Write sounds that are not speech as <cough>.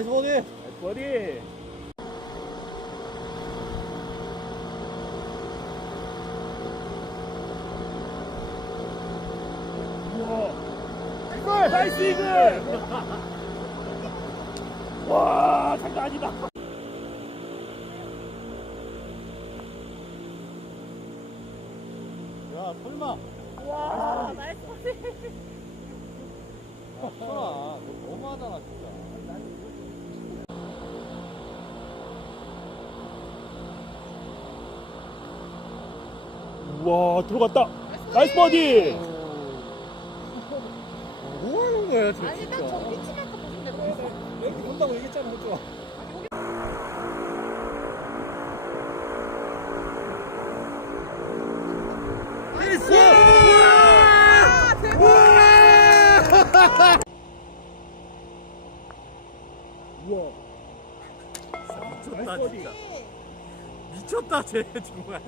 나이스 버디. 버디. 우와. 이글! 나이스 이글! <laughs> 와, 장난 아니다. 야 설마. 와, 나이스 버디. 야 설아 너 너무하잖아 진짜. 와, 들어갔다. 나이스 버디. 뭐 하는 거야 저 아니, 딱 진짜. 저기 치면서 보시면 돼요. 이렇게 본다고 얘기했잖아 호주아. 나이스! 아, 대박! 우와. 미쳤다 진짜. 미쳤다 쟤 정말.